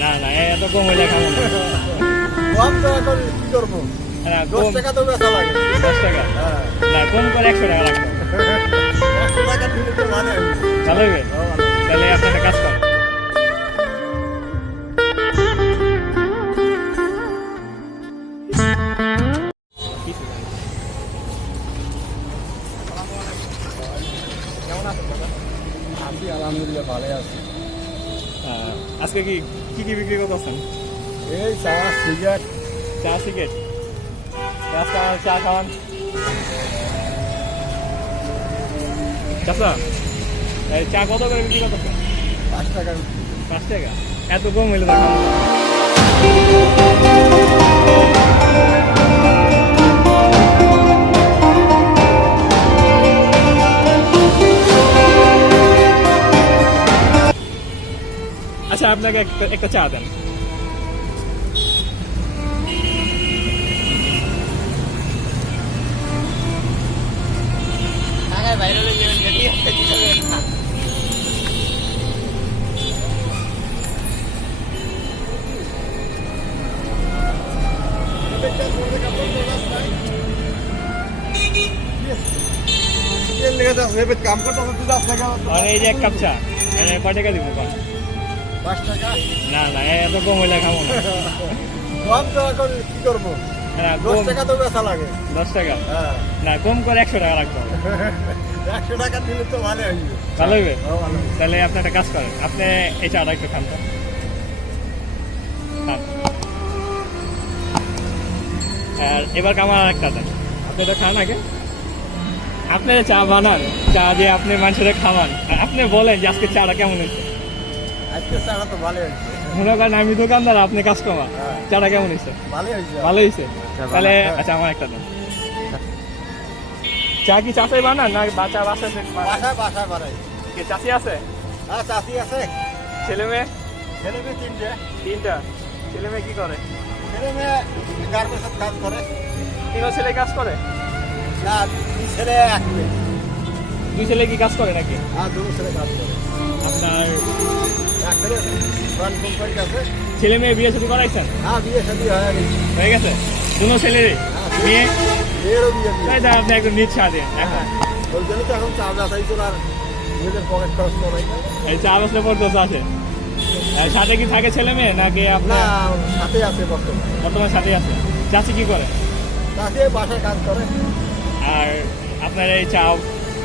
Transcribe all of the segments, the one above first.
না না এত কম হইলে খাব না। কম টাকা করে কি করব? দশ টাকা তো বেচা লাগে। দশ টাকা? হ্যাঁ না কম করে একশো টাকা রাখব একশো টাকা দিলে তো ভালো ভালো হবে তাহলে আপনি কাজ করেন। কেমন আছেন দাদা? আছি আলহামদুলিল্লাহ ভালো আছি। আজকে কি কি কি বিক্রি করতেছেন এই চা সিগারেট। চা সিগারেট। চা চা খাওয়ান। চাচা এই চা কত করে বিক্রি করতেছেন পাঁচ টাকা। পাঁচ টাকা। এত কম হইলে আপনাকে একটা একটা চা দেন টাকায় বাইরে লেগে কাম করতে হবে তুই দশ টাকা আর এই যে এক কাপ চা এনে কয় টাকা দিব কোন? পাঁচ টাকা। না না এত কম হইলে খাব না। কম টাকা করে কি করব? দশ টাকা তো বেচা লাগে। দশ টাকা? হ্যাঁ। না কম করে একশো টাকা রাখব একশো টাকা দিলে তো ভালো হইবে? ভালো। তাহলে আপনি একটা কাজ করেন আপনি এই চাটা একটু খান আর এবার কামার একটা দেন আপনি তো খান আগে। আপনি চা বানান চা দিয়ে আপনি মানুষের খাওয়ান। আর আপনি বলেন যে আজকে চাটা কেমন হয়েছে। আজকে চাটা তো ভালো হয়েছে। মনে করেন আমি দোকানদার আপনি কাস্টমার হ্যাঁ। চাটা কেমন হয়েছে? ভালো হয়েছে। ভালো হয়েছে? তাহলে। আচ্ছা আমার একটা দেন। চা কি চাষাই বানান না বাচ্চা বাসায় বাসায় বাসায় বাড়াই কি চাষি আছে? হ্যাঁ চাষি আছে। ছেলে মেয়ে? ছেলে মেয়ে তিনটে। তিনটা। ছেলে মেয়ে কি করে? ছেলে মেয়ে গার্মেন্টসের কাজ করে। তিনও ছেলে কাজ করে? না দুই ছেলে এক মেয়ে। দুই ছেলে কি কাজ করে নাকি? হ্যাঁ দুটো ছেলে কাজ করে। আপনার ছেলে ছেলে মেয়ে বিয়ে শুরু করাইছেন? হ্যাঁ বিয়ে শাদি হয়ে গেছে। হয়ে গেছে? দুনো ছেলেরই হ্যাঁ, মেয়ে? মেয়েরও বিয়ে বিয়ে তাই তাই আপনি একটু নিজ চা হ্যাঁ ওই জন্য তো এখন চা বেচাই আর নিজের পকেট খরচ করাই এই চা বসলে পড়তে আছে। সাথে কি থাকে ছেলে মেয়ে নাকি আপনার সাথে আছে বর্তমানে। বর্তমানে সাথে আছে। চাষি কি করে? চাষি বাসায় কাজ করে। আর আপনার এই চা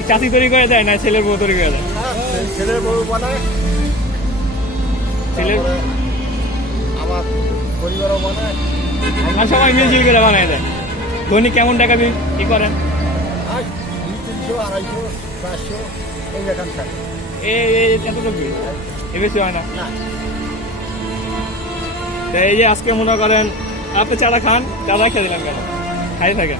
চাষি তৈরি করে দেয় না ছেলের বউ তৈরি করে দেয়? হ্যাঁ ছেলের বউ বানায়। তারপরে আমার পরিবারও বানায়। আর সবাই মিলঝিল করে বানায় দেয়। ধনী কেমন টাকা ই করেন? তিনশো আড়াইশো চারশো এই থাকে। এতটুকু এ বেশি হয় না? না। তো এই যে আজকে মনে করেন আপনি চারা খান চারা খেয়ে দিলাম কেন? খাই থাকেন।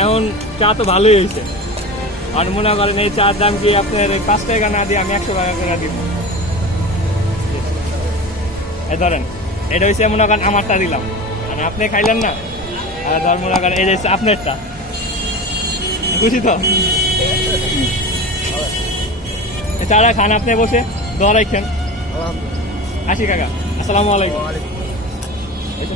এখন চা তো ভালোই হয়েছে। আর মনে করেন এই চার দাম কি আপনার পাঁচ টাকা না দিয়ে আমি একশো টাকা করে দিব। এই ধরেন এটা হচ্ছে মনে করেন আমারটা দিলাম। আর আপনি খাইলেন না? আর ধর মনে করেন এই যে হচ্ছে আপনারটা। খুশি তো? চারা খান আপনি বসে দোয়া রাখেন। আসি কাকা আসসালামু আলাইকুম। এই তো।